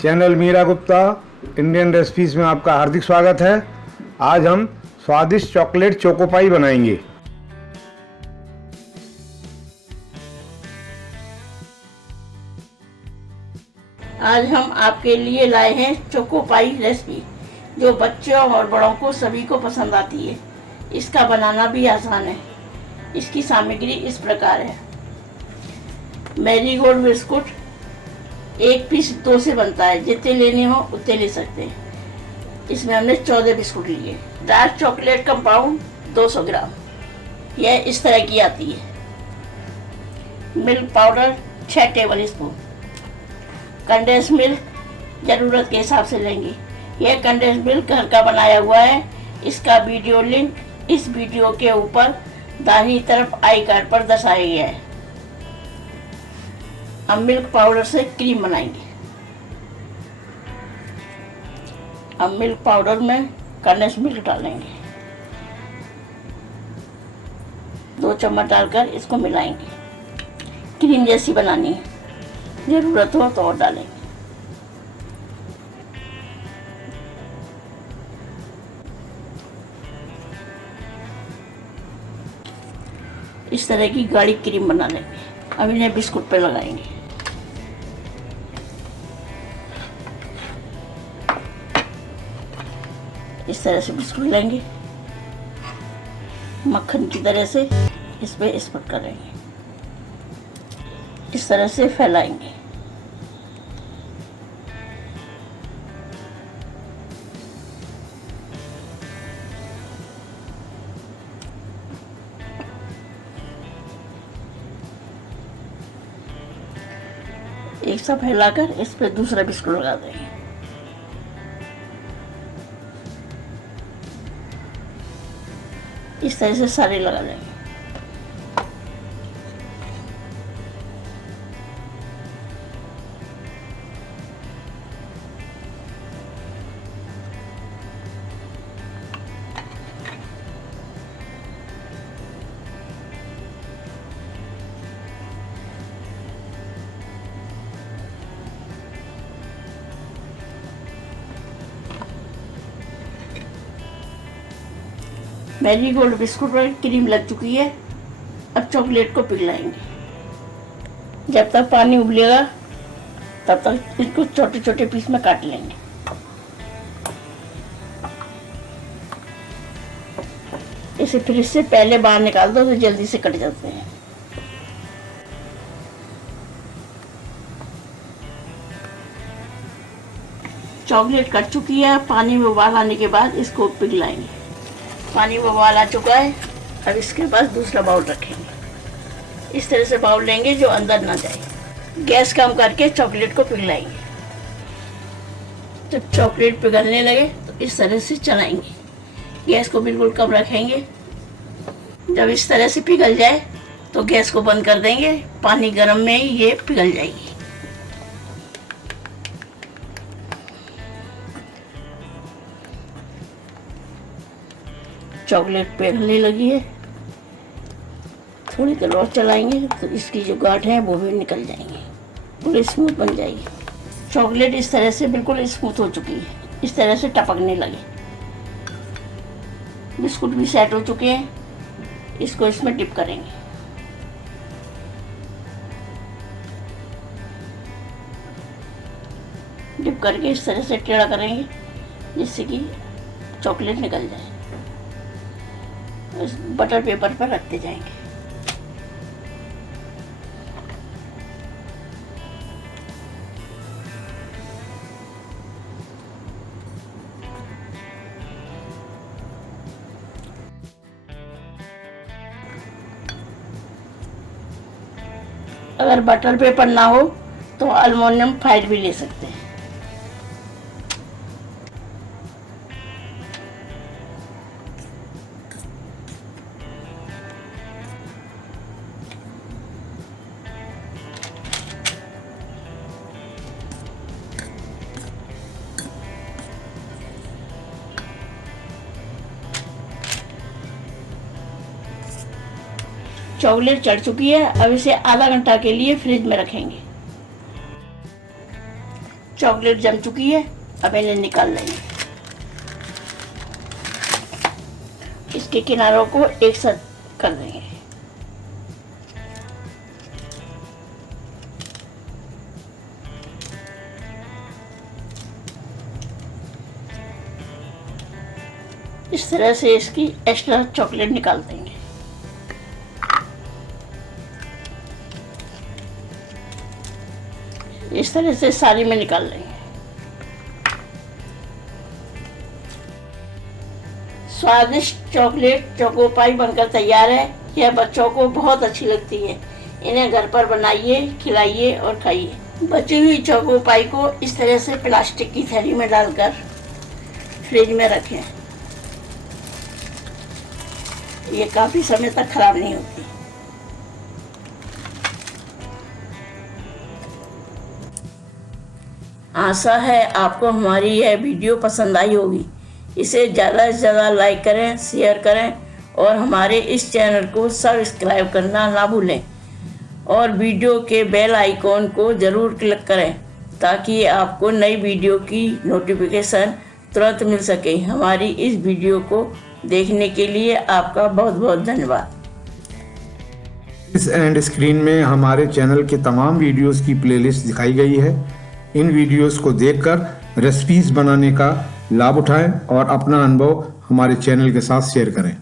Channel Meera Gupta Indian recipes में आपका हार्दिक स्वागत है। आज हम स्वादिष्ट चॉकलेट चोको पाई बनाएंगे। आज हम आपके लिए लाए हैं चोको पाई रेसिपी, जो बच्चों और बड़ों को सभी को पसंद आती है। इसका बनाना भी आसान है। इसकी सामग्री इस प्रकार है। मैरीगोल्ड बिस्कुट 1 पीस 2 से बनता है, जितने लेने हो उतने ले सकते हैं। इसमें हमने 14 बिस्कुट लिए। डार्क चॉकलेट कंपाउंड 200 ग्राम, यह इस तरह की आती है। Milk powder 6 table spoon. Condense milk ज़रूरत के हिसाब से लेंगे। यह कंडेंस मिल्क घर का बनाया हुआ है। इसका वीडियो लिंक इस वीडियो के ऊपर दाहिनी तरफ आई कार्ड पर दर्शाया गया है। हम मिल्क पाउडर से क्रीम बनाएंगे। हम मिल्क पाउडर में कंडेंस मिल्क डालेंगे। 2 चम्मच डालकर इसको मिलाएंगे। क्रीम जैसी बनानी है, ज़रूरत हो तो और डालेंगे। इस तरह की गाढ़ी क्रीम बना लेंगे। अब इन्हें बिस्कुट पे लगाएंगे। इस तरह से बिस्कुट लेंगे, मक्खन की तरह से इस पे स्प्रेड करेंगे। इस तरह से फैलाएंगे। एक साथ फैलाकर इस पे दूसरा बिस्कुट लगा देंगे। इस तरह से सारे लगा देंगे। मैरीगोल्ड बिस्कुट पर क्रीम लग चुकी है। अब चॉकलेट को पिघलाएंगे। जब तक पानी उबलेगा तब तक इसको छोटे छोटे पीस में काट लेंगे। इसे फ्रिज से पहले बाहर निकाल दो तो जल्दी से कट जाते हैं। चॉकलेट कट चुकी है। पानी में उबाल आने के बाद इसको पिघलाएंगे। पानी में उबाल आ चुका है। अब इसके पास दूसरा बाउल रखेंगे। इस तरह से बाउल लेंगे जो अंदर ना जाए। गैस कम करके चॉकलेट को पिघलाएंगे। जब चॉकलेट पिघलने लगे तो इस तरह से चलाएंगे। गैस को बिल्कुल कम रखेंगे। जब इस तरह से पिघल जाए तो गैस को बंद कर देंगे। पानी गर्म में ही ये पिघल जाएगी। चॉकलेट पिघलने लगी है। थोड़ी देर और चलाएंगे तो इसकी जो गांठ है वो भी निकल जाएंगी, पूरी स्मूथ बन जाएगी। चॉकलेट इस तरह से बिल्कुल स्मूथ हो चुकी है। इस तरह से टपकने लगे। बिस्कुट भी सेट हो चुके हैं। इसको इसमें डिप करेंगे। डिप करके इस तरह से टेढ़ा करेंगे जिससे कि चॉकलेट निकल जाए। बटर पेपर पर रखते जाएंगे। अगर बटर पेपर ना हो तो एल्युमिनियम फॉइल भी ले सकते हैं। चॉकलेट चढ़ चुकी है। अब इसे आधा घंटा के लिए फ्रिज में रखेंगे। चॉकलेट जम चुकी है, अब इन्हें निकाल लेंगे। इसके किनारों को एक साथ कर देंगे। इस तरह से इसकी एक्स्ट्रा चॉकलेट निकाल देंगे। इस तरह से सारी में निकाल लेंगे। स्वादिष्ट चॉकलेट चोको पाई बनकर तैयार है। यह बच्चों को बहुत अच्छी लगती है। इन्हें घर पर बनाइए, खिलाइए और खाइए। बची हुई चोको पाई को इस तरह से प्लास्टिक की थैली में डालकर फ्रिज में रखें। ये काफ़ी समय तक खराब नहीं होती। आशा है आपको हमारी यह वीडियो पसंद आई होगी। इसे ज़्यादा से ज़्यादा लाइक करें, शेयर करें और हमारे इस चैनल को सब्सक्राइब करना ना भूलें और वीडियो के बेल आइकॉन को ज़रूर क्लिक करें ताकि आपको नई वीडियो की नोटिफिकेशन तुरंत मिल सके। हमारी इस वीडियो को देखने के लिए आपका बहुत बहुत धन्यवाद। इस एंड स्क्रीन में हमारे चैनल के तमाम वीडियोस की प्लेलिस्ट दिखाई गई है। इन वीडियोस को देखकर रेसिपीज बनाने का लाभ उठाएं और अपना अनुभव हमारे चैनल के साथ शेयर करें।